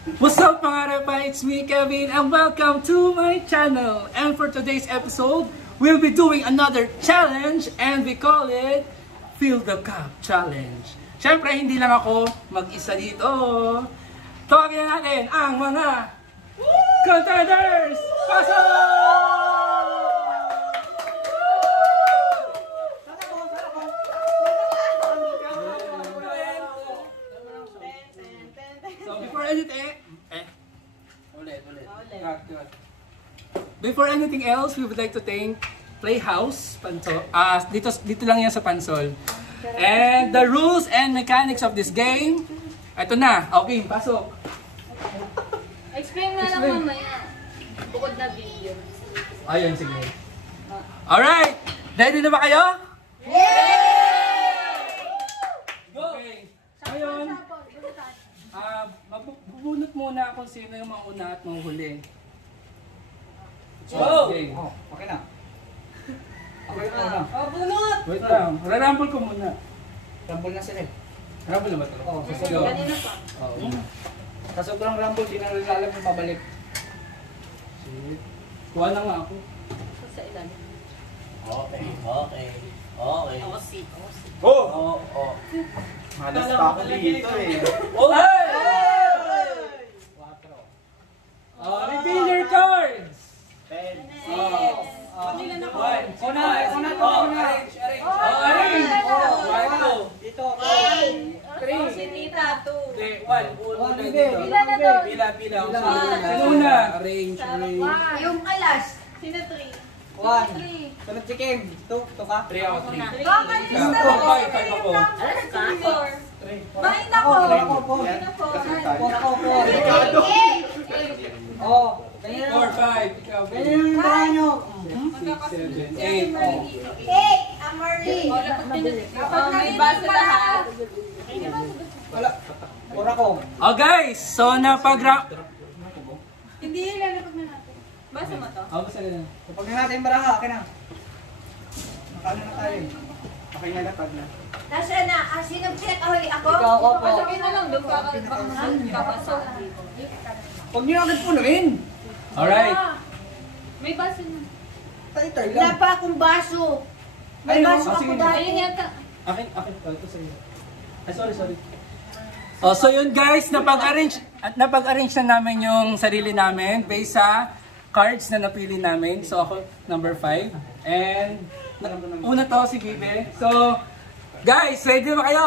What's up mga repa? It's me Kevin and welcome to my channel. And for today's episode, we'll be doing another challenge and we call it Fill the Cup Challenge. Siyempre, hindi lang ako mag-isa dito. Tawagin natin ang mga contenders! Pasok! Before anything else, we would like to thank Playhouse Pansol. Dito lang yan sa Pansol. And the rules and mechanics of this game. Ito na. Okay, pasok. Explain na lang mamaya. Bukod na video. Ayun, sige. Alright! Ready na ba kayo? Yay! Go! Okay. Ngayon, magbubunot muna kung sino yung mauna at mahuli. Okay. Okay na. Okay na. Bunot! Wait lang. Rarambol ko muna. Rumble na sila eh. Rambol na ba ito? Oo, Kanina pa. Oo. Sa sobrang rumble, di na rin alam yung pabalik. Shit. Kuha na nga ako. Sa ilalim. Okay. Osi. Oo. Malas pa ako dito eh. Oh! Reveal your cards! Pagila na ko. Una. Arrange! Dito. Si Tita, 2. Pila na to? Pila. Una. Arrange. Yung alas. Sino 3? 1. Sunod si Kim. 2 ka? 3 ako, 3. Five ako. Alas ka? 4. 3. Bakit ako? Oh, ganyan 4, 5. Ikaw. Ganyan yung tirahan nyo. 6, 7, 8. Hey, Amari. May basa lahat. Wala. Pura ko. Oh guys, so Hindi, lalapag na natin. Basa mo to? basta na. Kapag na natin baraha, akin na. Nakano na tayo. Okay na lapag na. Nasaan na? Sinong pinakahuli ako? Ikaw, opo. Pasok na lang. Doon kapasok. Huwag niyo agad punuin. Alright. May baso na. Tay-tay Wala lang. pa akong baso. May Ayun, baso oh, ako sige. dahil. Ano Ayun yata. Akin. Ito sa'yo. Ay, sorry. Oh, so yun guys, napag-arrange na namin yung sarili namin based sa cards na napili namin. So ako, number 5. And una to si Bibe. So, guys, ready ba kayo?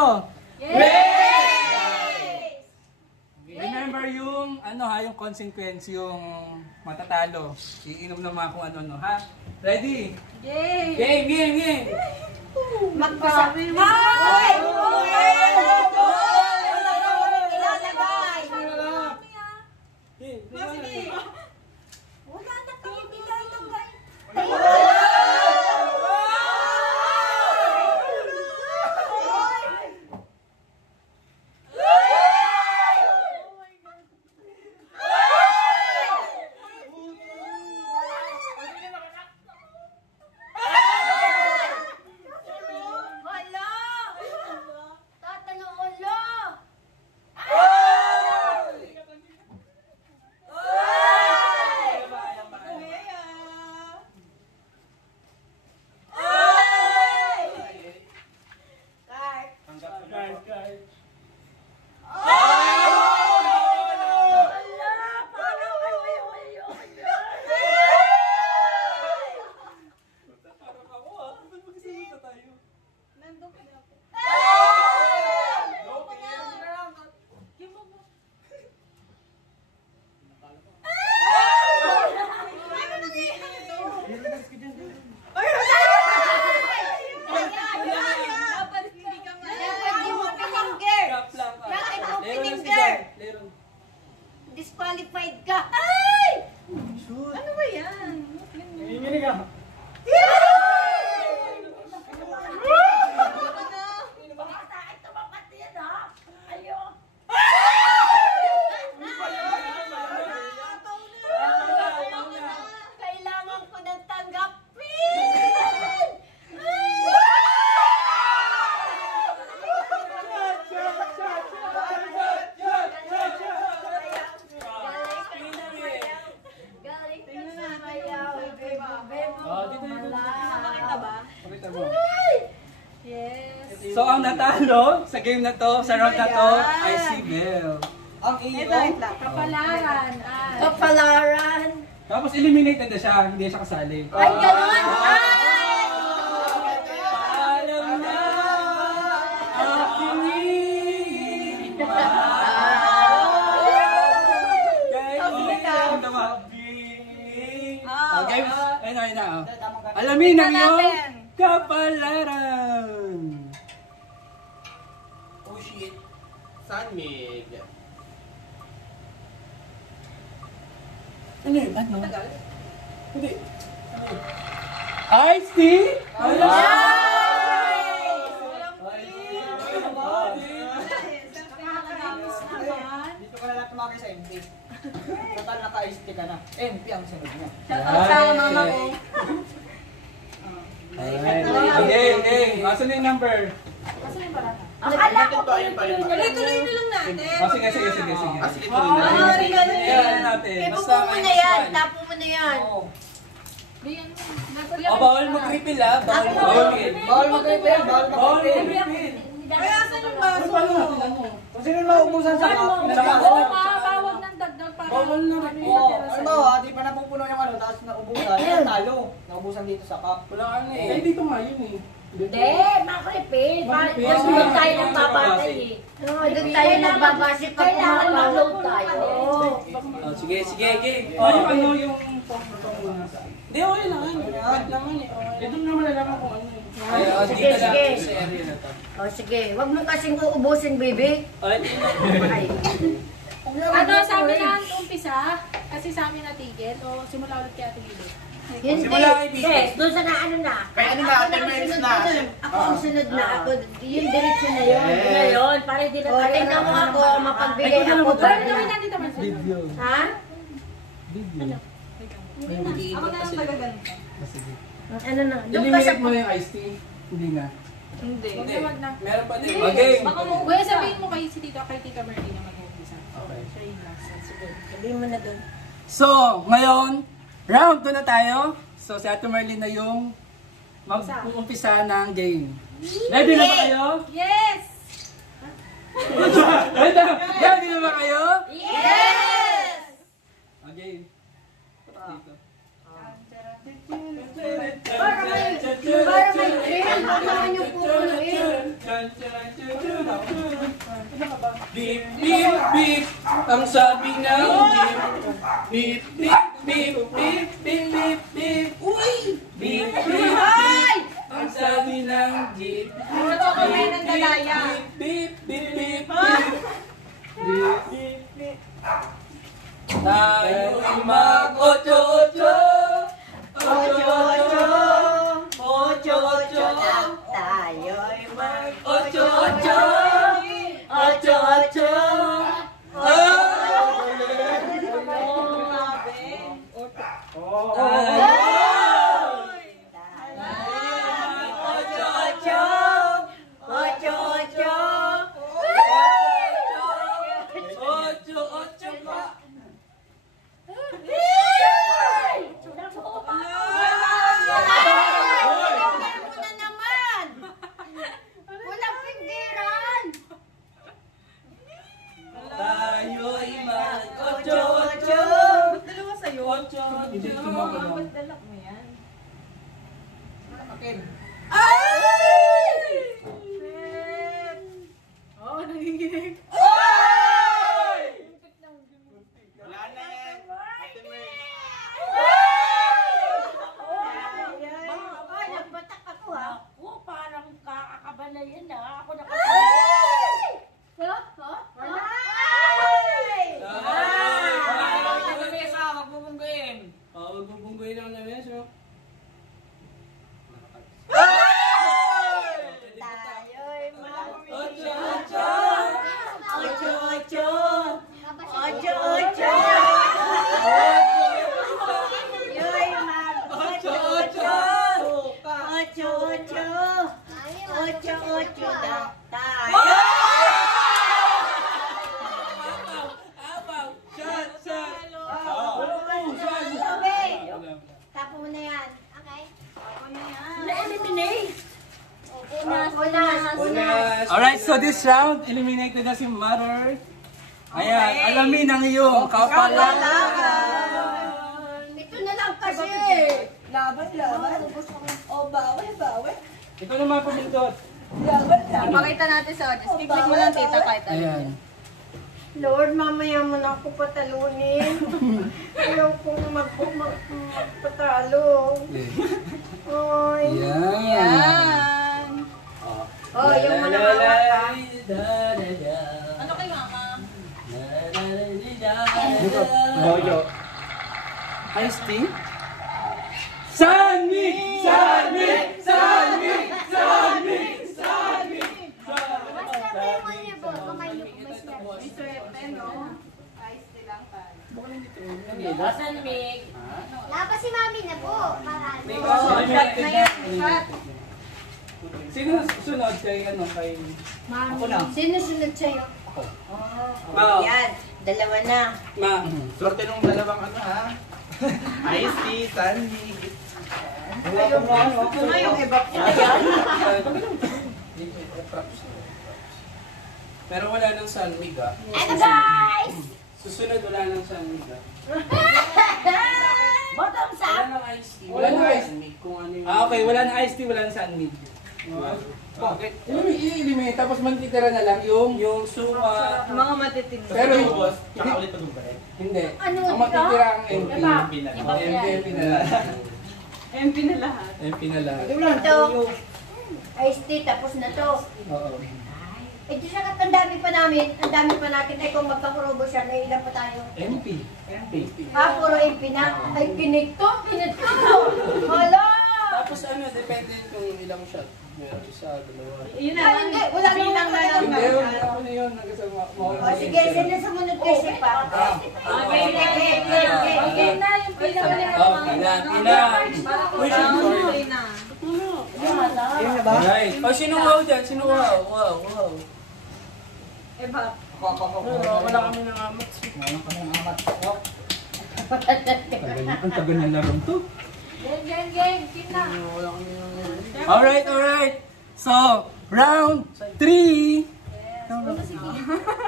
Remember yung yung consequence, yung matatalo. Iinom ng mga kung ano ha. Ready? Yay! Game! Magpasa. Ay! Ilalagay. Wala na kayo ilalagay. Disqualified ka. Ay! Ano ba yan? Hingin ka. Kailangan ko ng tanggapin! So ang natalo sa game na to, sa round na to, ay si Bel. Ang iyo. Kapalaran. Kapalaran. Tapos eliminated na siya, hindi siya kasali. Ay, gano'n! Ay! Paalam na aking ayun na. Alamin ang iyong kapalaran. Oh shit. Sunmig. Ano yun? Ano? Hindi. Ice tea? Wala! Dito ka na lang tumakay sa MP. Total naka-IST ka na. MP ang sunod niya. Sa mama ko. Alright. Okay. Asan na yung number? Akala ko Tuloy-tuloy na lang natin. Sige. Ah, sige, tuloy na. Yan natin. Ipupo mo na yan. Tapo mo na yan. Bawal mag-refill ah. Bawal mag-refill. Bawal mag-refill. Bawal Bawal mag-refill. mag-refill. Kaya saan yung baso? Kung sino yung maubusan sa cup. Oo, bawal ng dagdag para. Bawal na rin. Di pa napupuno yung ano, tapos naubusan. Talo. Naubusan dito sa cup. Wala ka na eh. Eh, dito nga yun eh. Hindi, makripid. Mas doon tayo nagbabatay eh. Doon tayo nagbabase pag kumapaload tayo. Sige, game. Yung ano yung pang muna sa hindi, okay lang. Wait naman eh. Doon naman nalaman kung ano eh. Sige, sige. Sa area na to. O sige, wag mo kasing uubusin, baby. Ay, Ay. Ano sabi na umpisa? Kasi sa amin natigil. O simula ulit kay Ate Lili. Hindi. Simula kay Bibi. Yes, doon sa na ano na. Kaya ano na, Ako 10 ang minutes sunod na. doon. Ako ang sunod na. Ako, yung diretso na yun. Yes. Ngayon, para hindi na tayo. Tingnan mo ako, mapagbigay ako. Pero gawin natin ito man. video. Ha? Video. Ako na lang tagaganon. Sige. Ano na? Doon ka sa... Eliminate mo yung iced tea? Hindi nga. Hindi. Wag na. Meron pa din. Okay. Baka mo, kuya sabihin mo kay si Tita, kay Tita Marlene na mag-umpisa. Okay. Siya yung last. Sige. Sabihin mo na doon. So, ngayon, round 2 na tayo. So, si Ate Marlene na yung mag-uumpisa ng game. Ready na ba kayo? Yes! Ready na ba kayo? Yes! Okay. Dito. Para may trail, baka nyo pupunuin. Beep, beep, beep. Ang sabi ng beep. Beep, beep, beep, beep, beep, beep, beep. Uy! Beep, beep, beep. Ang sabi ng jeep. Ito kami ng dalaya. Beep, beep, beep, beep. Beep, beep, beep. Tayo'y mag-ocho-ocho. Ocho-ocho. Ocho-ocho. Tayo'y Ocho-ocho. Ocho-ocho. Tayo'y mag-ocho-ocho. Dalawa sa'yo. Ocho. Hindi ko lang. Dalak mo yan. Akin. Oo, nanginginig. Wala na yan. nagbatak ako ha. Ako, parang kakakabalayan na. Ako na Magbubunggoy lang namin siya. tayo'y Ocho-ocho. Ocho-ocho. Ocho-ocho. Yoy, mag-ocho-ocho. Ocho-ocho. Ocho-ocho. Tayo. so this round, eliminated na si Mother. Ayan, alamin ang iyong kapalangan. Ito na lang kasi. Laban. O, bawi. Ito naman pumindot. Pakita natin sa audience. Click mo lang tita kahit ano. Ayan. Lord, mamaya mo na ako patalunin. Ayaw kong magpatalo. Ay. Ayan. Oh, yung mga hawak ha. Ano kay mama? Mojo. Iced tea? Sunny! Sunny! Sunny! Sunny! Sunny! Asan, Mig? Lapa si Mami na po. Marami. Sino sunod kay ano kay Ako na. Sino sunod sa'yo? Ma? Yan, dalawa na. Ma. Swerte nung dalawang ano ha. Ice tea, Sandy. Wala ko na ano. Ito na yung iba. Pero wala nang sunmig ah. Ano guys? Susunod wala nang sunmig ah. Bottoms Wala up. nang iced tea. Wala nang iced sunmig kung ano yung... Okay, wala na iced tea, wala na sunmid. Bakit? I-eliminate, tapos magtitira na lang yung suka. Mga matitindi. Pero yung boss, tsaka ulit pag-ubalik. hindi. Ano Ang ito? matitira ang MP. MP na. MP na lang. MP na lahat. MP na lang. Ito. Iced tea, tapos na to. Oo. Eh, di siya ang dami pa namin. Ang dami pa natin. Ay, kung magkakurobo siya, na ilan pa tayo? MP. Puro MP na. Ay, pinito. Hala! Tapos ano, depende kung ilang shot. Meron isa, dalawa. Yun na. Ay, hindi. Wala Bilang naman na lang. Hindi, wala ko na yun. Nagkasama mo. O, sige, sino sumunod kasi pa? Okay. Okay na yung pila mo na. Oh, pila. Uy, sorry. Alright. Oh, sino wow dyan? Sino wow? Wow. Eh, ba? Wala kami ng amat. Ang tagal na laro to. Gang. Team na. Wala kami ng amat. Alright. So, round 3.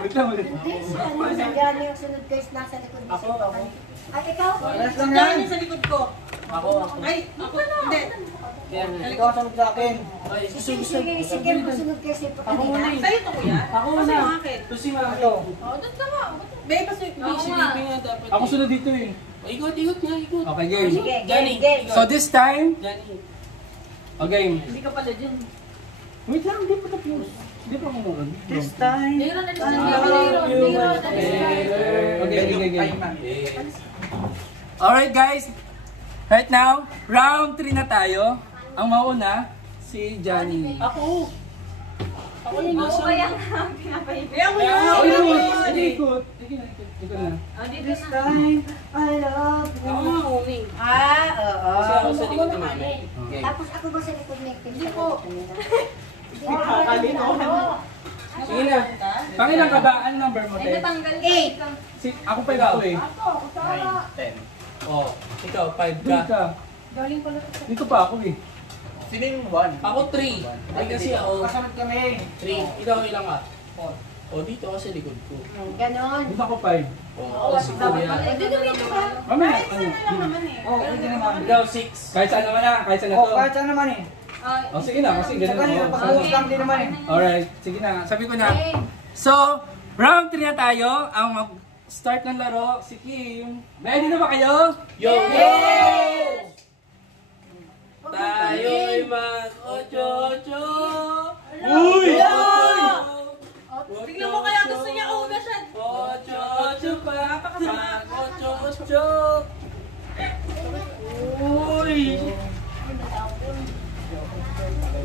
Wait lang ulit. Yan yung sunod guys, nasa likod ni Sito. At ikaw? Diyan yung sa likod ko. Ako. Ay, ako. Hindi. Ikaw sunod sa akin. Ay, Si Kim sunod kay Sito kanina. Sa'yo to kuya? Ako Kasi na. yung akin. Ito si Mami. Oh, doon ka nga. Babe, basta Hindi, si Bibi nga dapat. Ako sunod dito eh. Ikot nga, ikot. Okay, game. Sige, Johnny. game. So this time, Johnny. game. Hindi ka pala dyan. Wait lang, hindi pa tapos. Hindi pa kumunod. This time. Nero na I Nero. Okay. Alright guys, right now, round 3 na tayo. Ang mauna, si Johnny. Ako. Ako yung Ako nasa. kaya pinapahipi. Eh, ako na. Ikot. Ikot na. This time. I love you. Ako nga uning. Oo. Kasi ako sa likod ni Mami. Okay. Tapos ako ba sa likod ni Kim? Hindi po. Sige na. Pangilang ka ba? Ano number mo, Ay, Ted? natanggal ka. 8. Ako pa ikaw eh. 10. Oh, ikaw, 5 Doon ka. ka. Galing pala. Dito pa ako eh. Sino yung 1? Ako 3. Ay kasi ako Kasunod kami. 3. Ikaw ilang ka? 4. O dito ako sa likod ko. Ganon. Dito ako 5. O si Kuya. Dito ka. Mamaya. naman eh. Oh, hindi naman. Ikaw 6. Kahit saan naman na. Kahit saan na Oh, to. kahit saan naman eh. Oh, sige na. Kasi Sa ganun. kanila, Oh, pag-uus lang din naman eh. alright. Sige na. Sabi ko na. So, round 3 na tayo. Ang mag-start ng laro, si Kim. Ready na ba kayo? Yo! Tayo'y mag-ocho-ocho. Uy! Tignan mo kaya gusto niya una siya. Ocho-ocho pa. Mag-ocho-ocho. Uy!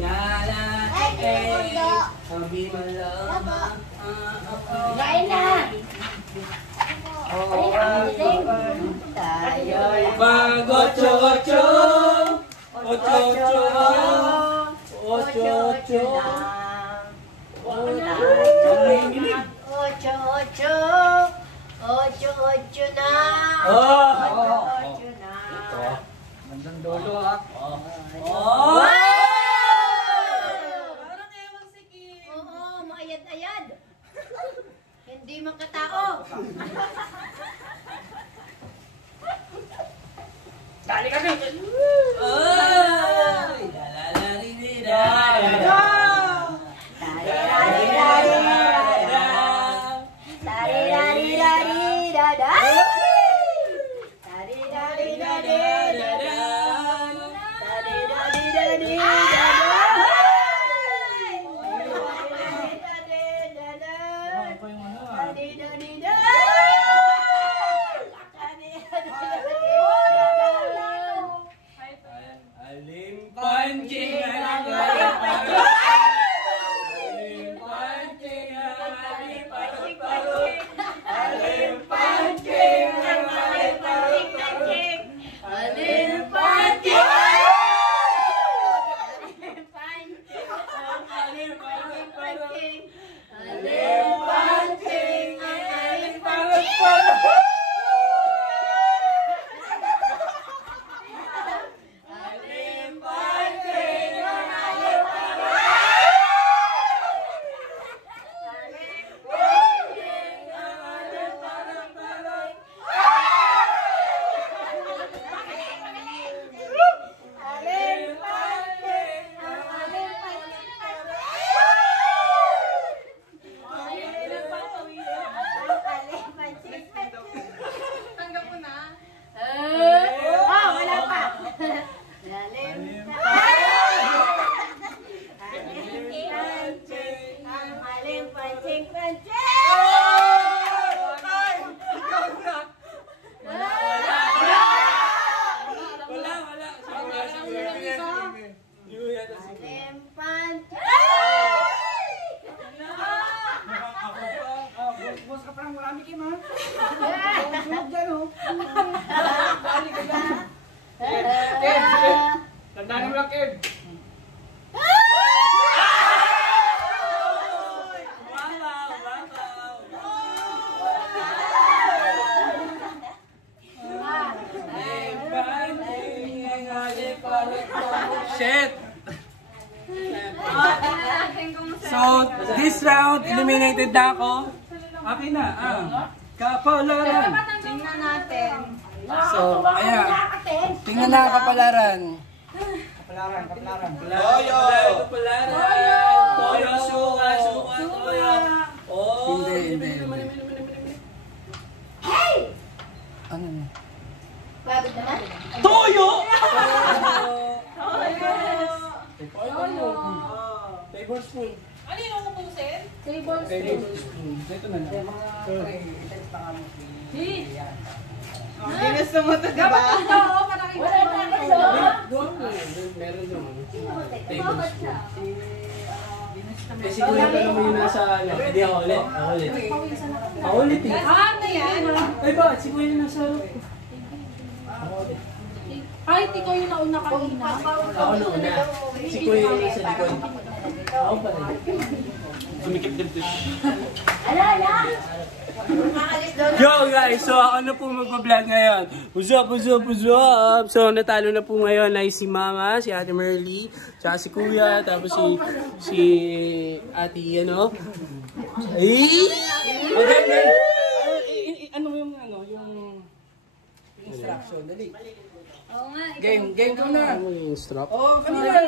Yala, sabi malama. Kain na. Tayo'y Mag-ocho-ocho. Ocho-ocho. Ocho-ocho. Ocho na. Oh! Ocho na. Bandang dolo ah. Oh! Parang ewan si Kim. Oo, maayat Hindi makatao. Dali kami! Oy! Lalalirira. Alim pancing, alim pancing, alim pancing, alim pancing, alim pancing. Tanggap ko na. Wala pa. Alim pancing pancing. Wala. Alim pancing. Boss ka parang marami Kim ha? Sunog dyan oh. Tandaan mo lang Kim. Shit! So, this round, eliminated na ako. Akin na, kapalaran. Tingnan natin. So, ayan. Tingnan na kapalaran. Kapalaran. Toyo! Toyo, suka, toyo. Oh, hindi. Ano na? Pagod naman. Toyo! Tablespoon. Ano yung upusin? Tablespoon. Ito na lang. Ginusto mo ito, diba? Oo, para kita Meron doon. Tablespoon. Kasi kung yung tanong mo yung nasa ano, hindi ako ulit. Ako ulit eh. Ano yan? Ay ba, si Kuya yung nasa... Kahit ikaw yung nauna kanina. Ako na una. Si Kuya yung nasa likod. Ako pa rin. Sumikip din to. Yo guys, so ako na po mag-vlog ngayon. What's up? So natalo na po ngayon ay si Mama, si Ate Merly, tsaka si Kuya, tapos si Ate ano. Okay. Ano yung instruction, dali. Oo nga. Game ko na. Ano yung instruct? Oo, kanina.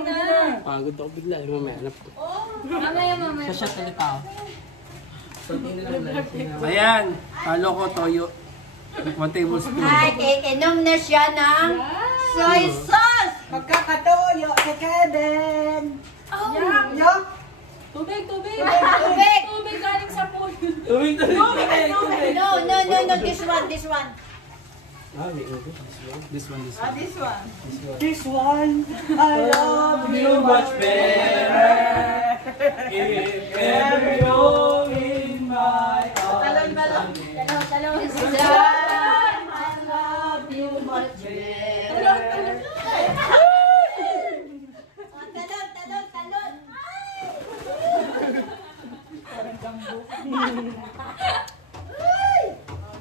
Pagod ako bigla, mamaya hanap ko. Mamaya. Sa shot ulit ako. Ayan, halo ko toyo. 1 tablespoon. Ay, inom na siya ng soy sauce. Magkakatoyo kay Kevin. Yok. Tubig. Tubig. Tubig galing sa pool. Tubig. No, this one. This one. This one, I love You much better. If ever you're in my arms. Talong. I love you much better. Talong.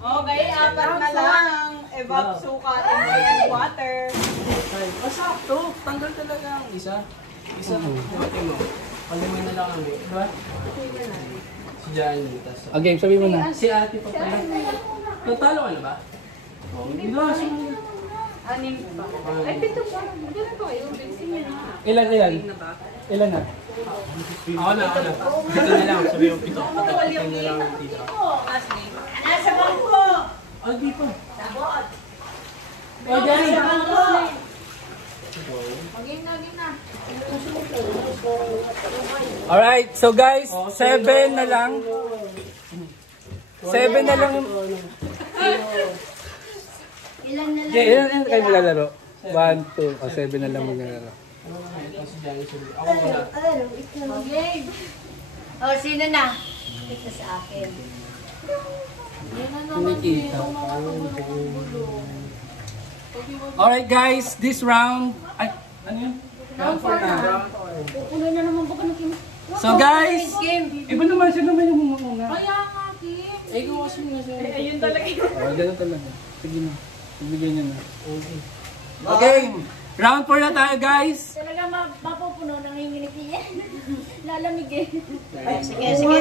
Okay, apat na lang. Evap suka and water. Sakto. Tanggal talaga ang isa. Isa. Buti mo. Palumin na lang kami. Diba? Si Johnny. Okay, sabi mo na. Si ate pa pala. Natalo ka na ba? Oo. Anim pa. Ay, pito pa. Diyan pa kayo. Bensin niya na. Ilan? Ilan na? Ako na. Dito na lang. Sabi yung pito. Pito na lang ang tito. Nasa bangko. Ah, di pa. Sabot. Oh, Johnny. Nasa bangko. Maging na. Alright, so guys, 7 na lang. 7 na lang. Ilan na lang? Okay, ilan kayo maglalaro? 1, 2, o 7 na lang maglalaro. Si Johnny sabi. Ako muna. Game. O, sino na? Ito sa akin. Yan na naman Kumikita. yung mga kagulo-gulo. Alright guys, this round, ay, ano yun? Round 4 na. Pupuno na naman baka ng kim. So guys, Game. iba naman siya naman yung muna. Kaya nga, Kim. Ikaw kasi na siya. Ayun talaga. Oh, ganun talaga. Sige na. Ibigay niyo na. Okay, round 4 na tayo guys. Talaga mapupuno ng hinginig yan. Lalamig eh. Sige, sige.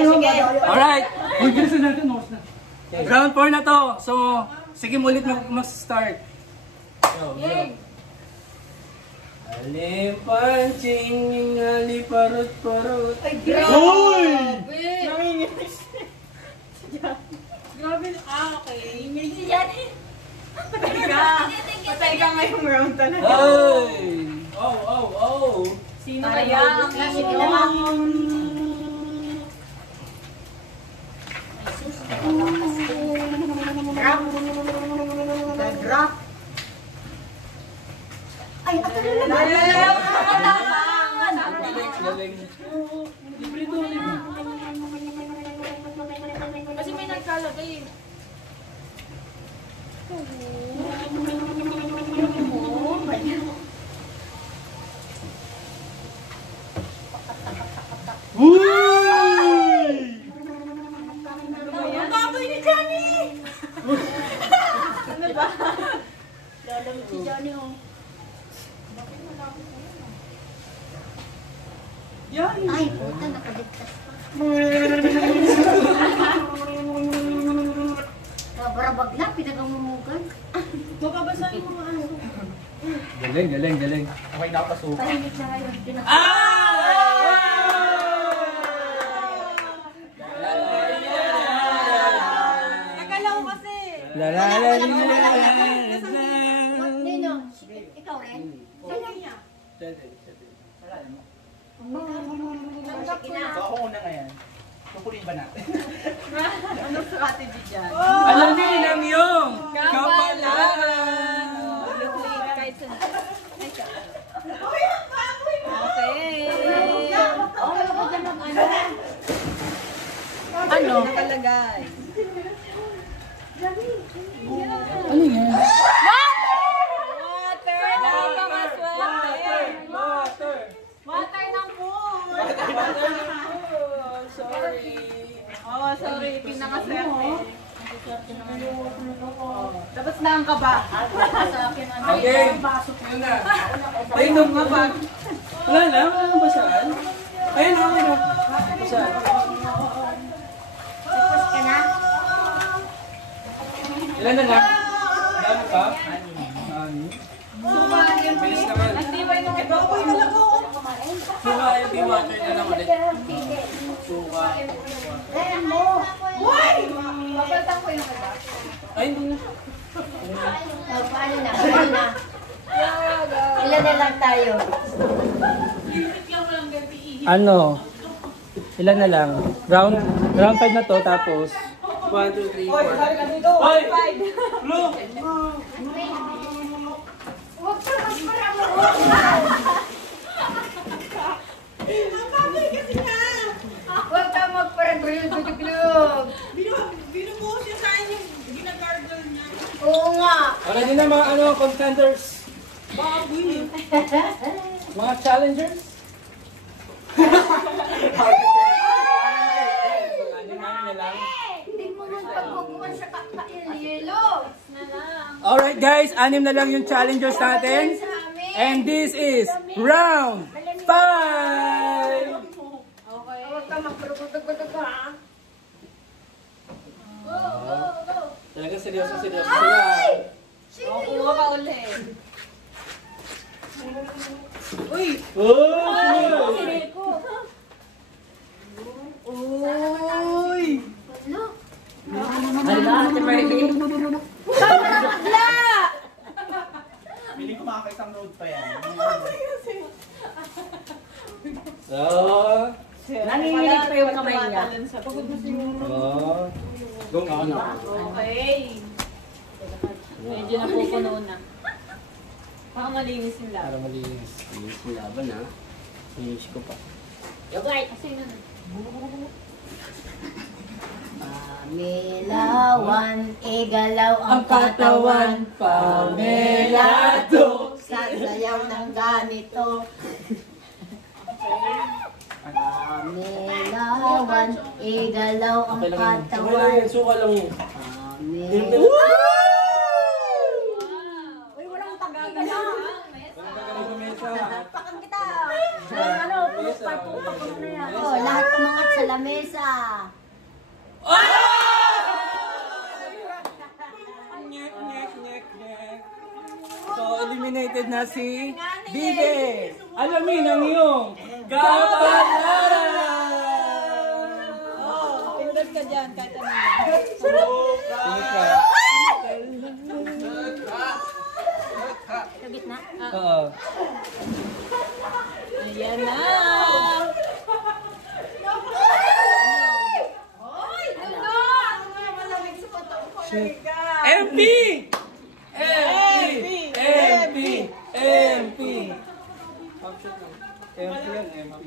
Alright, uy, gusto natin, oras na. Round 4 na to. So, sige mo ulit mag-start. Game. Alipanching, aliparot-parot. Ay, grabe. Grabe. Okay. Hinginig si Johnny. Patay ka ngayong round talaga. Ay! Oh! Sino Kaya ang Drop. Ay, ato na naman. Galing. Kasi may nagkalagay eh. Ang baboy ni Johnny! Ano ba? Lalamig si Johnny oh. Ay, puta, nakaligtas pa. Barabag na, pinagamumugan. Mapabasahin mo mga ano. Galing. Okay, nakapasukan. Tahimik na kayo. Nagalaw kasi. Nino, ikaw rin? So ako una ngayon. Kukunin ba natin? Anong strategy dyan? Alamin ang iyong kapalaan! Ano? Nakalagay. Ano yan? Water! Nakakamaswerte! Water ng pool. Sorry. Oh, sorry. Pinakaswerte. Tapos na ang kaba. Okay. Yun na. Ay, nung nga ba? Wala nang basaan. Ayun, okay na. Basaan. Tapos ka na? Ilan na lang? Dami pa? Ani. Bilis naman. Suka yung water na lang ulit. Suka. Ayan mo. Papalitan ko yung iba. Ay, hindi na. Paano na? Ilan na lang tayo? Biglang walang ganti ihip. Ano? Ilan na lang? Round 5 na to, tapos 1, 2, 3, 4. Ay! Look! Huwag ka magparamo. Huwag ka magparagulog. Binubuhos niya sa akin yung ginagargle niya. Oo nga. Ready na mga contenders? Mga challengers? Hindi mo man pagkukuhan sa yelo. Alright guys, 6 na lang yung challengers natin. And this is round 5! Huwag ka magparagulog ha. seryoso sila. Kuha ka ulit. Uy! Hala, Ate Marley. Piling ko makakaisang road pa yan. So, Nanginginig pa yung kamay niya. Go na. Okay. Medyo napupuno na. Baka malinis yung laban. Para malinis. Ayos yung laban ha. Ayos ko pa. Okay. Sino na? Pamelawan, igalaw Ang katawan, pamelado. Sasayaw ng ganito. Pamelawan, igalaw ang Okay lang yun. Okay lang katawan. yun. Suka lang yun. Uy, walang pagkita na. Pakang kita. Ano, pupak mo na yan. Oh, lahat umangat sa lamesa. So, eliminated na si Bibe. Alamin ang iyong kapalaran! Oh, pindot ka dyan, kahit ano. Sa gitna. Oo. Ayan na. MP! MP! MP! MP! MP yan, MP.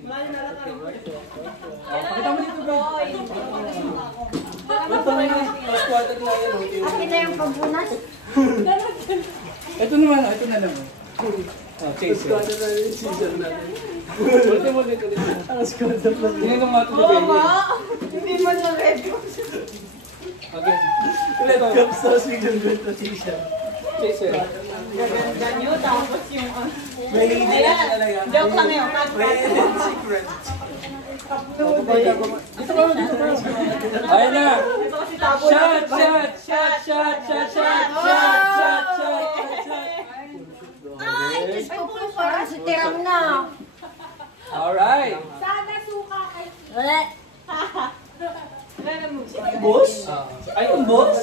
Pakita mo dito, bro. Ito na yung last quarter na yan. Akin na yung pagbunas. Ito naman, ito na naman. Oh, chase. Squatter na yung season natin. Ulit. Ang squatter na yun. Tingnan mo nga ito, Oo baby. nga. Hindi man na ready. Okay. Ulit, cup sauce with the season. Chase. Gaganda nyo, tapos yung May hindi na talaga. joke lang yun. Secret. Dito ka, dito ka. Ayun na. Ito kasi tabo Shot! Ay, Diyos ko po, parang si Tiram na. Alright. Sana suka kay Wala. Boss? Ay, yung boss?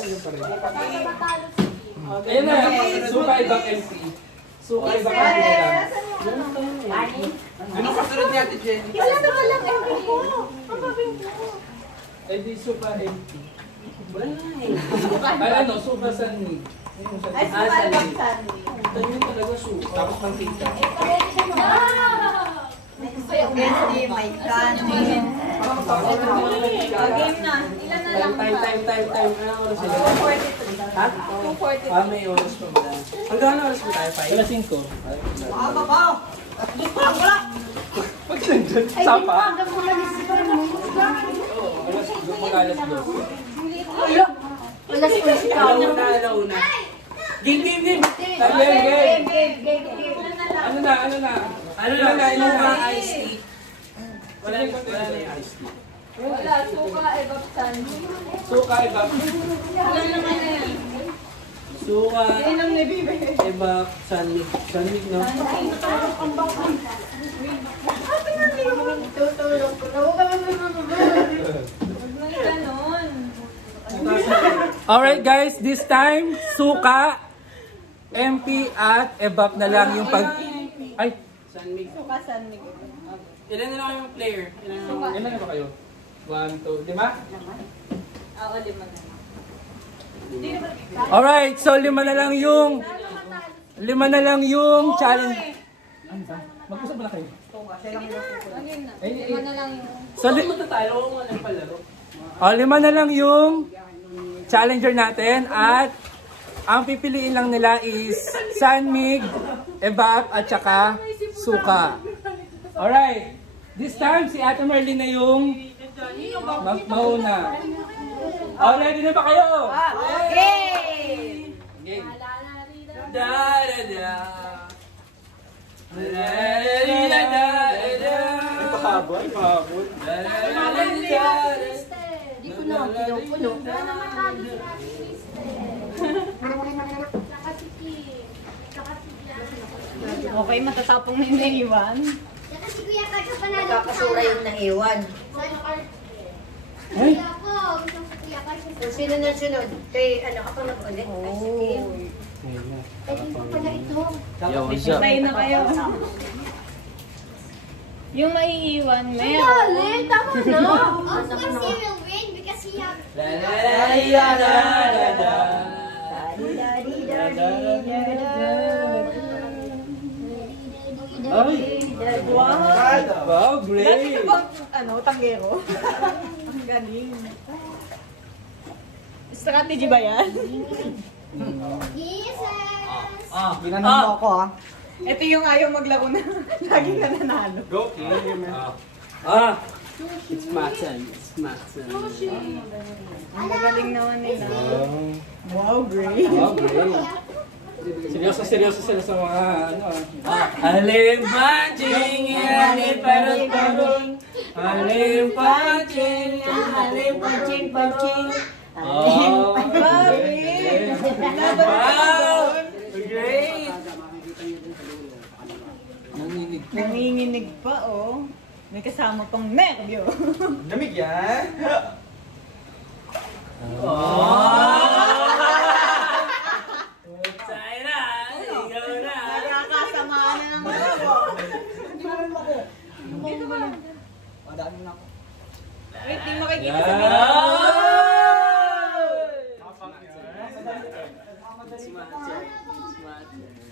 Ayun na. Suka ibang MP. Suka ibang MP lang. Ano kasunod ni Ate Jenny? Wala na walang MP ko. Pagpapin ko. Ay, di suka MP. Ay, ano, suka sanni. Ay, sumali lang Sandy. Ito yun talaga suka. Tapos mantika. Hindi, may candy. Game na. Ilan na lang ba? Time. Ano oras sila? 2:42. Ha? 2:42. May oras pa ba? Hanggang ano oras ba tayo? 5? Wala 5. Pag nandiyan, Ay, sapa. hanggang kumalis pa rin. Magalas dos. Wala si Kuya Sikaw. Alauna. Game. Game. Ano na? Ano lang, suka, iced tea. Wala na yung iced tea. Wala, suka, ebab Sandy. Suka ibang. Ilan naman na yan? Suka, Inom ni Bibi. ebak, sanmig. Sanmig, no? Tutulog ko. Huwag mo yung ganon. Alright guys, this time, suka, MP at ebak na lang yung pag... Ay, Sanmig. Suka, Sandy. Ilan na lang yung player? ilan na ba kayo? 1, 2, 5? Oo, 5 na. Alright, so 5 na lang yung challenge. Ano ba? Mag-usap ba na kayo? Again na. Ay, 5 na lang yung... So, Tayo kung walang palaro. 5 na lang yung challenger natin at ang pipiliin lang nila is sanmig, ebak at saka suka. Alright, this time si Ate Marlene na yung mauna. Ready na ba kayo? Yay! Okay. Ipahabol. Hindi ko na. Puno. Okay, matatapong na yung naiwan. Kasi Kuya Cards panalo. Kakasura yung naiwan. Ay! Ako, gusto ko Kuya Cards. Kung sino na sunod, kay ano ka pa mag-ulit. Ay, sige. Pwede ko pala ito. Tayo na kayo. Yung maiiwan, meron. Dali, tama na. Of course he will win because he have... Ay! Wow, Dati great! ka bang, tanggero? Ang galing. Strategy ba yan? Jesus! Ginanong mo ako ah. Ito yung ayaw maglaro na. Lagi ka nanalo. It's my turn. It's my turn. Ang galing naman nila. Wow, Wow, great. great! Seryoso sila sa mga Alim pating, alim parang alim pating, alim pating. Oh, Grabe. wow! Great! Nanginginig pa, oh. May kasama pang nervyo. Lamig yan. Nakakasamaan na ng laro. Madami na ako. Wait, di makikita sa video.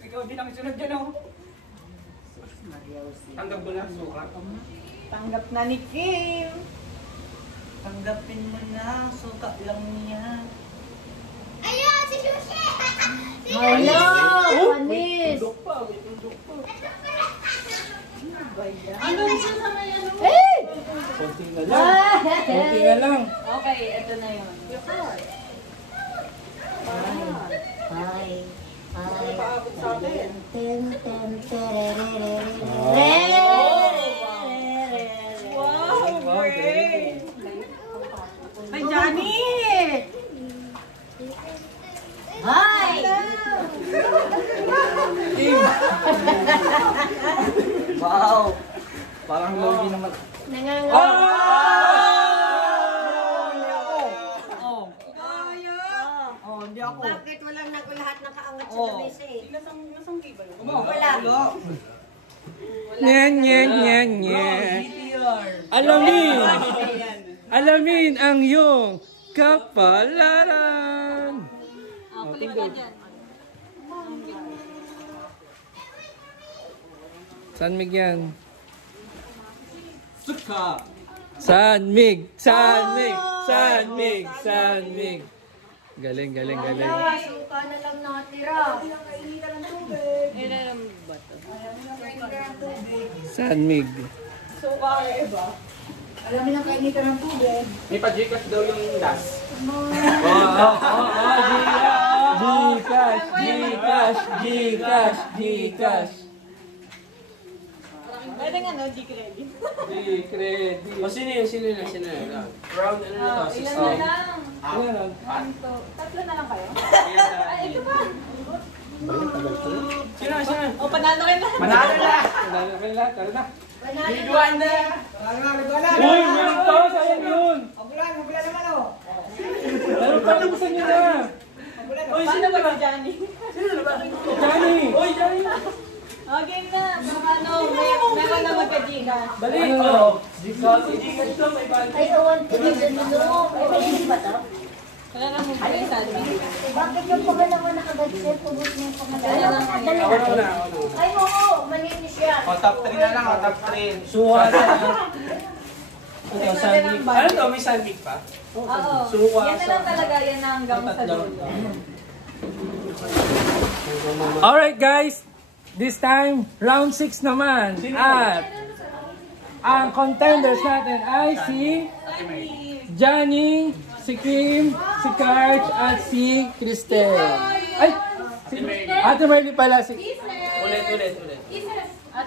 Ikaw din ang sunod dyan oh. Tanggap mo na suka. Tanggap na ni Kim. Tanggapin mo na, suka lang niya. Ayun, si Sushi! Si Hello! Panis! Ano siya sa may ano? Konti na lang. Konti na lang. Okay, ito na yun. Hi. Hi. Wow, great! Ay, Johnny! Hi! Wow! Parang logi naman. Hindi ako. Bakit walang lahat nakaangat sa lamesa eh? Nasanggi ba yun? Wala. Nyan. Alamin ang iyong kapalaran. San Mig yan? Suka! San Mig! Galing. Suka na lang natira. San Mig. Suka ang iba. Alam mo lang kainitan ng tubig. May pa-Gcash daw yung last. Gcash. Pwede nga, no? G-credit. Credit. O sino yun? Round ano na to? Ilan na lang? Ano? Tatlo na lang kayo? Ay, ito ba? Sino? O, panalo kayo lahat. Manalo na! Tara na. Biguan na! Wala! Uy, meron pa! Sayang yun! Magulan naman oh! Meron pa lang sa inyo na! Paano ba si Johnny? Johnny! Uy, Johnny! Okay na. Ano, meron na magka-Gcash. Balik! Ano? Gcash ito, may balik. Ay, awan ko din sa nilo. Ay, malinis ba to? Wala na mo ba yung sabi? Bakit yung pangalawa nakagadset? Pubot mo yung pangalawa. Dali. Ay, oo. Malinis yan. O, top 3 na lang o, top 3. Suwa sa... Ito, Sandig. Ano to? May sandwich pa? Oo. Suka Yan na lang talaga. Yan na hanggang sa dulo. Alright guys, this time, round 6 naman. At ang contenders natin ay si Johnny, si Kim, si Karch, at si Cristel. Ay! Si Ate Merly pala. Ulit.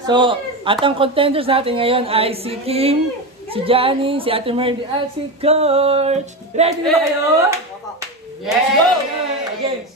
So, at ang contenders natin ngayon ay si Kim, si Johnny, si Ate Merly, at si Karch. Ready na ba kayo? Let's go! Okay.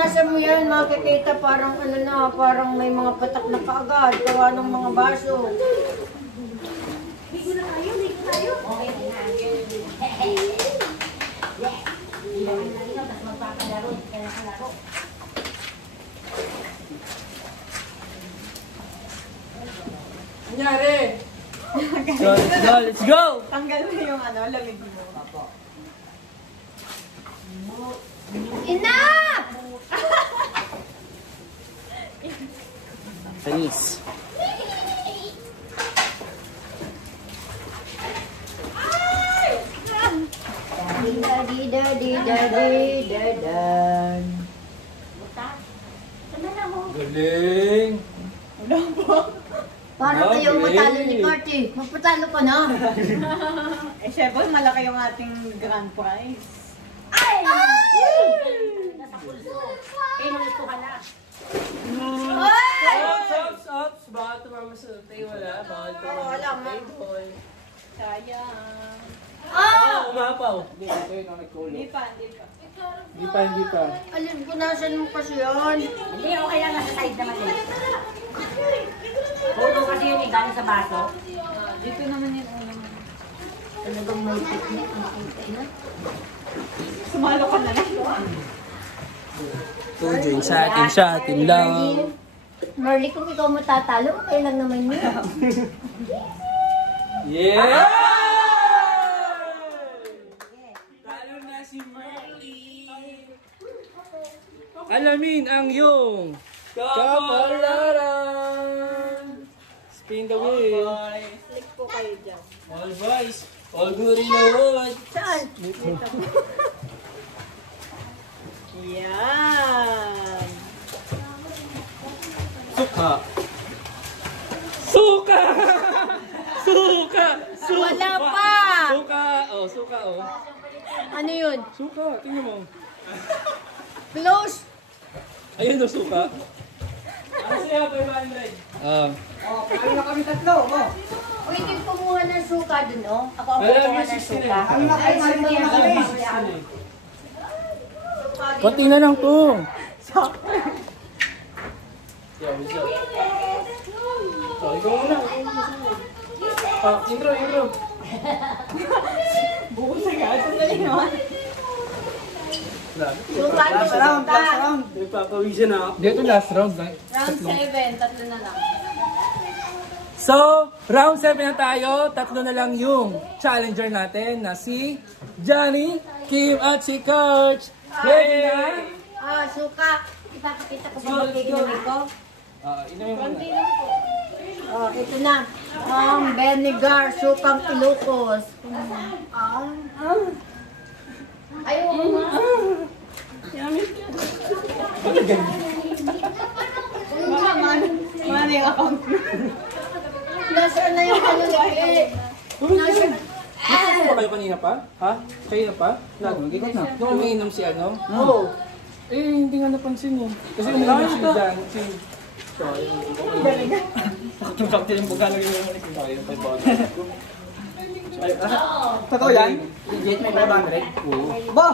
punasan mo yan, makikita parang ano na, parang may mga patak na kaagad. Gawa ng mga baso. Ligo na tayo, ligo tayo. Nangyari! So, let's go, let's go! Tanggal mo yung ano, lamig mo. Enough! Tanis. Daddy-daddy-daddy-dadan. Galing! Parang Okay. ayaw matalo ni Carty. Magpatalo ka na. Eh, syempre, malaki yung ating grand prize. Pinulit ko ka na. Ops, ops, ops! Baka tumama sa table, ha? Baka tumama sa table. Sayang. Umapaw! Hindi pa. Hindi pa. Alin ko nasan mo kasi yun? Hindi, okay lang. Nasa side naman eh. Photo kasi yun eh, galing sa baso. Dito naman yung ulo mo. Talagang may picnic. Makita na. Sumalo ka na lang. Tujoy sa atin lang. Marley, kung ikaw matatalo, okay lang naman yun. Yeah! Talo na si Merly! Alamin ang iyong kapalaran! Spin the wheel! Click po kayo dyan. All boys! All good in the wood! Saan? Yan. Suka! Suka! Suka! Suka! Wala pa! Suka! Oh, suka oh. Ano yun? Suka, tingnan mo. Close! Ayun oh, suka. Ano siya, 500? Oh, kaya na kami tatlo. Oh. Pwede kumuha ng suka dun, oh. Ako ang Alam kumuha niyo, ng 16 suka. Ano na kayo kami? Konti na lang to. Oh, ikaw muna. Intro. Bukas agad. Sandali naman. Suka to, Last round, suka. last round. Nagpapawisan na ako. Dito last round. Round 7, tatlo na lang. So, round 7 na tayo. Tatlo na lang yung challenger natin na si Johnny, Kim at si Coach. Ready na? Suka. Ipapakita ko ba magkikinig ko? Inumin mo na. Oh, ito na. Ang vinegar, sukang Ilocos. Ayaw mo nga. Mana yung account mo? Nasaan na yung kaluliki? Nasaan? Nagkakot ba kayo kanina pa? Ha? Kanina pa? Nagkakot na. Nung umiinom si ano? Oo. Eh, hindi nga napansin eh. Kasi umiinom si Dan. Nakatungkakti yung pagkano yung umiinom si Dan. Totoo yan? Legit may 500? Oo. Ba?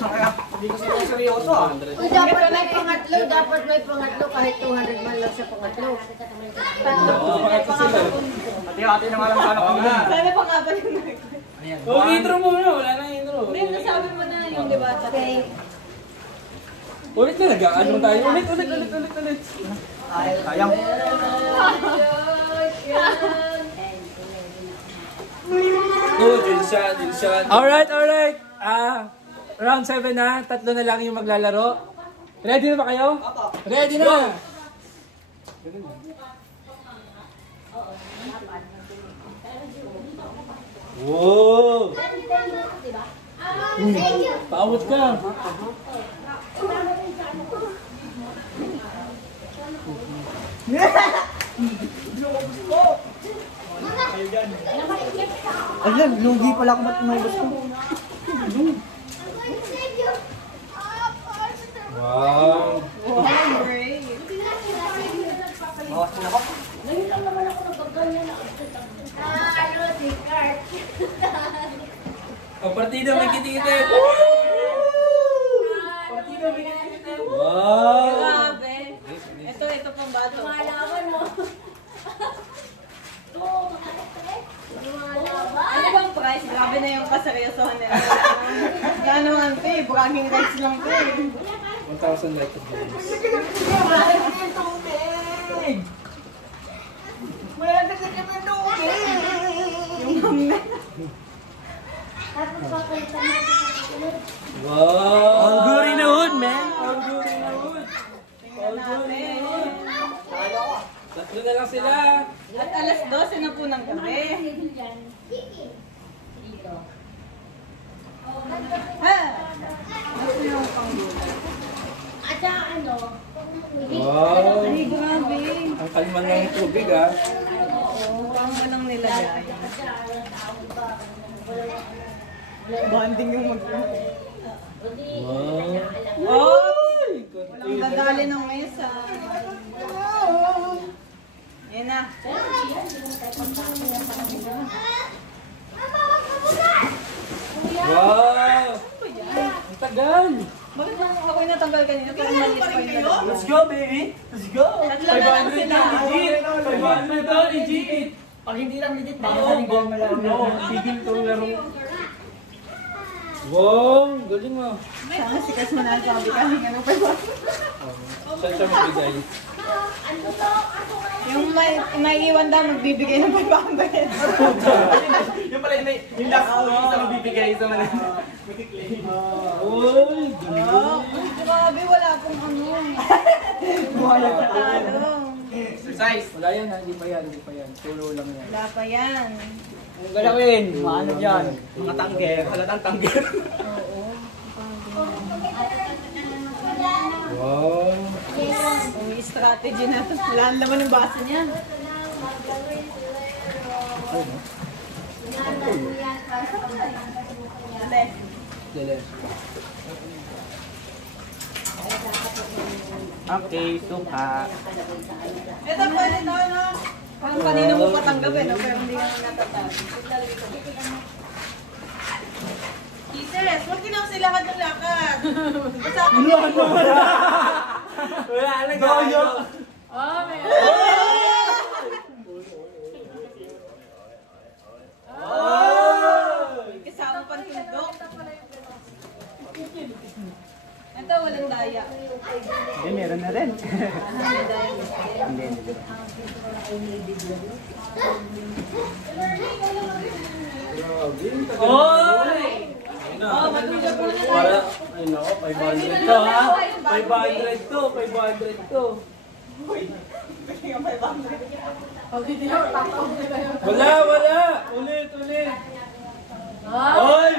Kaya, hindi ko sila seryoso ah. Uy, dapat may pangatlo. Dapat may pangatlo kahit 200 man lang sa pangatlo. Hati-hati na nga lang sana kami na. Sana pa nga ba yung Oh, intro muna. Wala na intro. Hindi, nasabi mo na yung debata. Okay. Ulit na nag-ano tayo. Ulit. Sayang. Alright. Round 7 na. Tatlo na lang yung maglalaro. Ready na ba kayo? Ready na! Wow! Paawat ka. Ayun, lugi pala ako matinubos ko. Wow! Great. Bawas din ako. Ang partida may kitikite. Partida may kitikite. Wow! na yung kaseryosohan nila. Nga naman, te. Bragging rights lang, te. 1,000 likes of games. Tapos papalitan natin sa susunod. Wow! Ang guri na hood, man. Ang guri na hood! Ang guri na hood! Tatlo na lang sila. At alas 12 na po ng gabi. Dito. Ha? Ano yung panggulo? At saka ano, Wow! Ay, grabe. Ang kalman ng tubig ah. Oo, parang walang nilagay. Bonding yung mag- Wow! Oh! Walang dadali ng mesa. Yan na. Wow! Ang tagal! Bakit ba ako'y natanggal kanina? Pero maliit pa yung dalawa. Let's go, baby. Let's go. Tatlo na lang sila. Legit. 500 daw, legit. Pag hindi lang legit, baka Oo, saling gawin mo lang. no. Tigil to laro. Wow! Galing mo. Sana si Kas manasabi ka. Ano pa ba? Saan siya magbigay? Yung may iwan daw, magbibigay ng 500. Yung pala, yung last ko, isa magbibigay, isa man. Uy! Oh, grabe, wala pong ano. Wala pa talo. Exercise. Wala yan ha, hindi pa yan, hindi pa yan. Tulo lang yan. Wala pa yan. Ang galawin, maano dyan? Mga tangger, halatang tangger. Wow! May strategy na to. Wala ang laman ng baso niya. Dali. Okay, suka. Ito pwede to, no? Parang kanina mo patanggapin, no? Pero hindi ka natatapos. Isis, huwag ginaw sila ka ng lakad. Basta ako Wala, nag-ayo. Oh, may kasama pang tundok. Ito, walang daya. Hindi, meron na rin. Walang daya. Oy! Para, ay nako, 500 to ha? 500 to, 500 to. Wala! Ulit! Oy!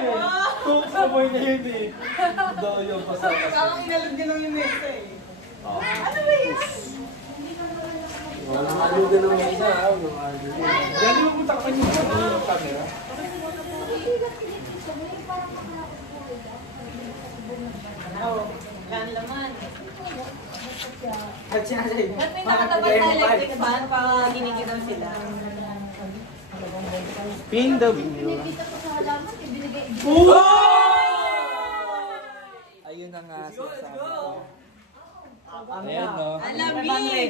Kung sabay na yun eh. Daw yung pasama. Parang inalog din yung mesa eh. Ano ba yan? Walang aluga ng mesa ha, walang aluga. Dali mo punta ka kanina yung camera. Yan laman. Ba't sinasabi? Ba't may nakatapat na electric fan para ginikitaw sila? Spin the wheel. Ayun na nga. Let's go! Ayan no. Alamig!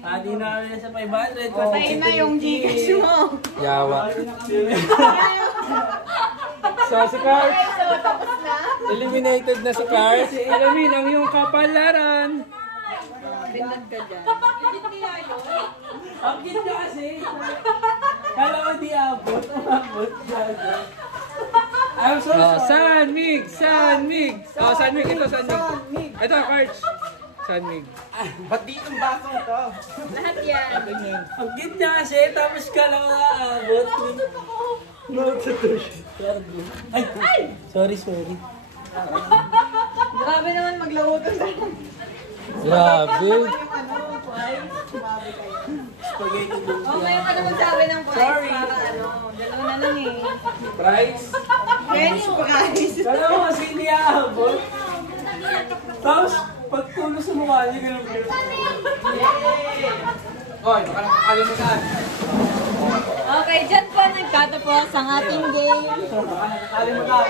Adi na kami sa 500. Patay na yung Gcash mo. Yawa. So si Cars, So, tapos na. eliminated na si Cars. Alamin ang iyong kapalaran. Pinag ka dyan. Ang ganda kasi. Kala ko di abot. Abot. I'm so sorry. San Mig! San Mig! Oh, San Mig. Ito, San Mig. Ito, Cards. San Mig. Ba't di yung basong to? Lahat yan. Ang ganda kasi. Tapos kala ko abot. No, ay! Sorry. Grabe naman maglaro to sa Grabe. yung ano, price. Grabe kayo. Spaghetti doon. Oh, ngayon ka naman sabi ng price para ano, dalawa na lang eh. Price. French fries. Kala ko kasi hindi aabot. Tapos, pag tulo sa mukha niya, ganun. Oy, baka nakakalimutan. Okay, dyan po nagtatapos ang ating game. Baka nakakalimutan.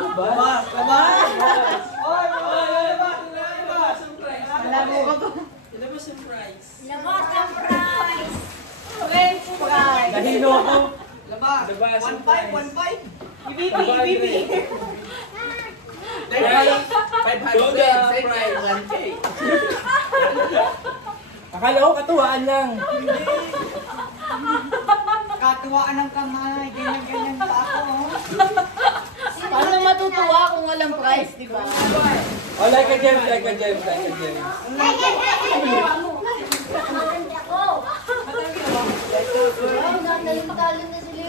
Labas! Oy, Malabo ka po. Labas yung prize. Labas ang prize! French fries. Nahilo ako. Labas. Labas. 1.5, 1.5. Ibibi. Sugar price. 1K. Akala ko katuwaan lang. Katuwaan ng kamay. Ganyan-ganyan pa ako. Paano matutuwa kung walang price, di ba? Oh, like a James, like a James, like a James.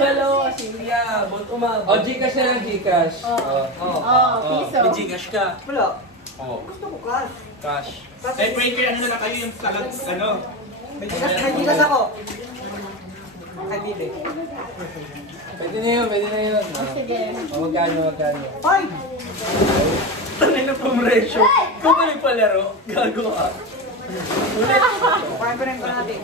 Hello, Asilia. Bon umaga. Oh, Gcash na lang, Gcash. Piso. May Gcash ka. Wala. Oo. Gusto ko cash. Cash. Eh, Breaker, ano na lang kayo yung salag, ano? May gigas ako. Makabili. Pwede na yun, pwede na yun. Sige. Oh, magkano, magkano. Ay! Tanay na pumresyo. Kung mali palaro, gago ka. Ulit. Kuhain ko na yung natin.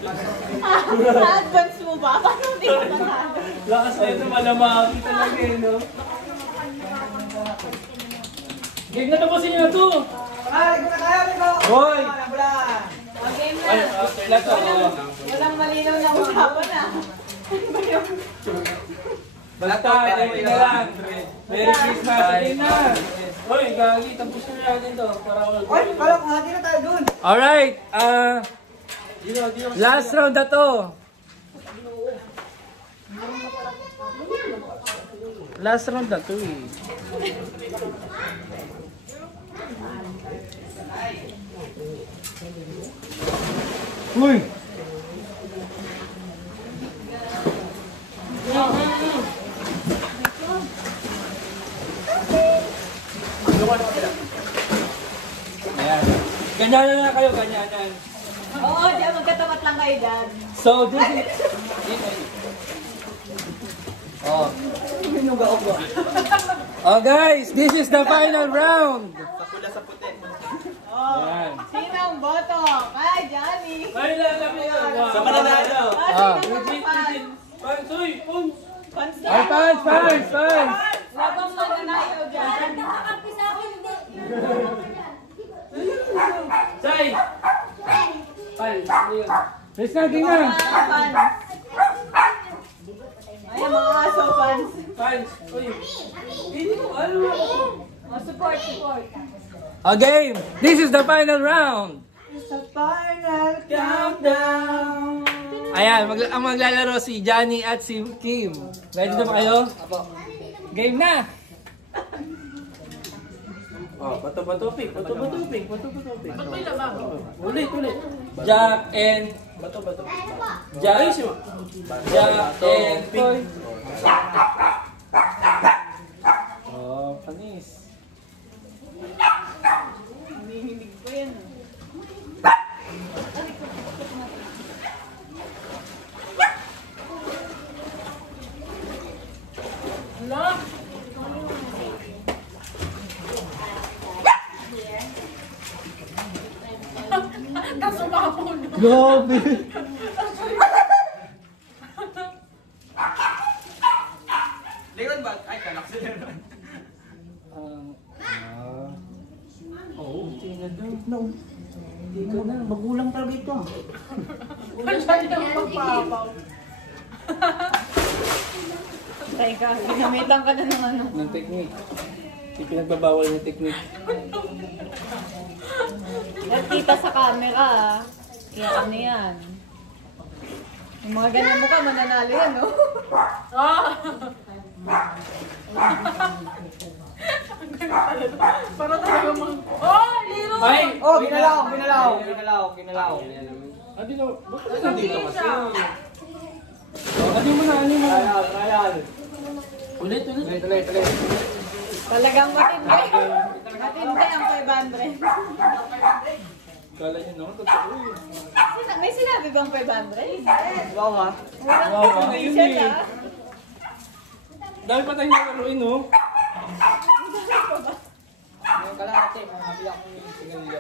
Na-advance mo ba? Paano hindi mo nanalo? Lakas na ito, malamaki talaga eh, no? Game na tapusin nyo na to. Ay, ko na kaya, Rico! Hoy! Wala. Game Ay, na. kailan to? Oh. Walang malinaw na usapan ah. Basta, hindi na lang. Merry Christmas, hindi na. Hoy, gagi, tapusin na natin to. Para all. Ay, kala ko, hati na tayo dun. Alright, last round na to. Last round na to eh. Uy! Ayan. Ganyanan na kayo, ganyanan. Oo, diyan magkatapat lang kayo dyan. So, this is... Oh. Oh guys, this is the final round. Oh. Ayan. Sino ang boto? Kay Johnny. Ay, lalapit ka. Sa mananalo. Sino ang fans? Pansoy, pun. Fans na Ay, fans, fans, fans. Labang mananayo dyan. Say! Fans. Let's na, ging na. Fans. Ay, mga aso fans. Fans. Uy. Hindi ko ano. Oh, support. Okay, this is the final round. Sa final countdown. Ayan, ang maglalaro si Johnny at si Kim. Ready na ba kayo? Game na! Oh, bato-bato pick. Ulit. Jack and... Bato-bato. Jack, Ayos mo. Jack and... Toy. Oh, panis. Hinihinig ko yan. Hala. Kaso makapuno. Grabe! Leon ba? Ay, kalak si Leon. Oh, tingnan daw. No. Hindi ko na. Magulang talaga ito. Teka, ginamitan ka na ng ano. Ng technique. Hindi pinagbabawal ng technique. Nagkita sa camera ah. Kaya ano yan. Yung mga ganyan mo ka, mananalo yan, no? Para talaga mga... Oh, liro! Ay! Oh, ginalaw. Adi na, bakit nandito kasi? Adi mo na. Trial. Ulit. Talagang matindi. Matindi ang 500. Kala nyo naman, totoo yun. May sinabi bang 500? Wow ha. Wow, May ayun set eh. ah. Dahil pa tayong nakaroin, no? Ngayon ka lang natin. Mabila ko yung sigarilyo.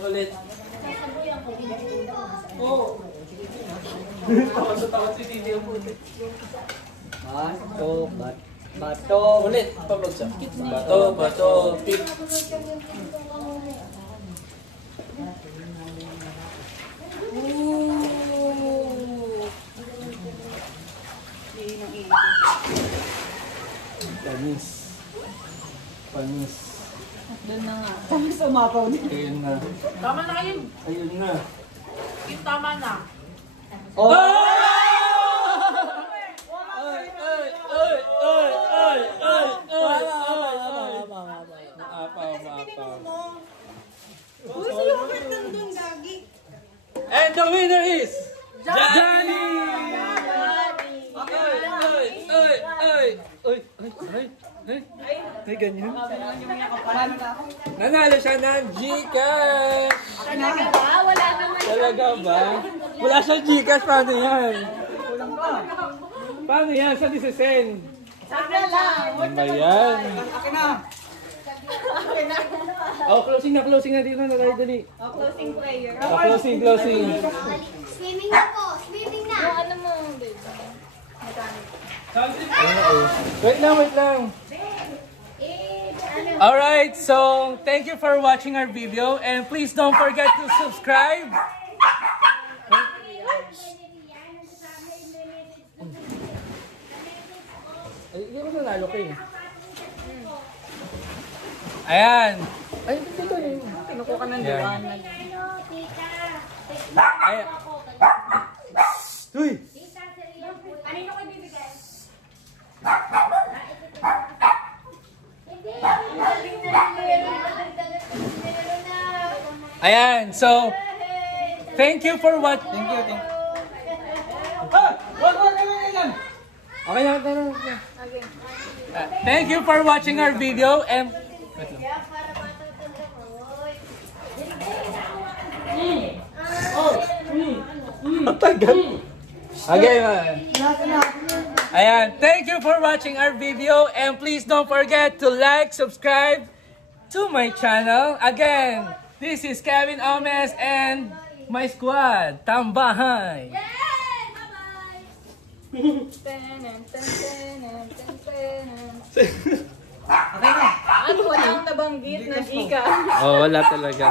Ulit. Oh. Takot si Didi ang puti. Bato. Ulit, pabagsak. Bato, pick. Panis. Doon na nga. Kami sumapaw niya. Ayun na. Tama na kayo. Ayun na. Tama na. Oh! And the winner is Johnny! Ay, ganyan. Nanalo siya ng Gcash! Talaga ba? Wala naman. Talaga ba? Wala siyang Gcash, paano yan? Paano yan? Saan isasend? Sana lang. Ano ba yan? Akin na. Oh, closing na dito na, dali. Closing prayer. Oh, closing. Swimming na po. Swimming na. Ano mo, babe? Wait lang. Alright, so thank you for watching our video and please don't forget to subscribe. Hindi mo nanalo kayo. Ayan. Ay, dito yun. Kinukuha ka ng liwanag. Ayan. Uy! Kanino ko ibibigay? Ayan, so thank you for watching. Thank you. Ah! Wag lang. Okay na. Thank you for watching our video and Okay, ayan, thank you for watching our video and please don't forget to like, subscribe to my channel. Again, this is Kevin Omes and my squad, Tambahay. Ano, walang nabanggit na Gcash. Oh, wala talaga.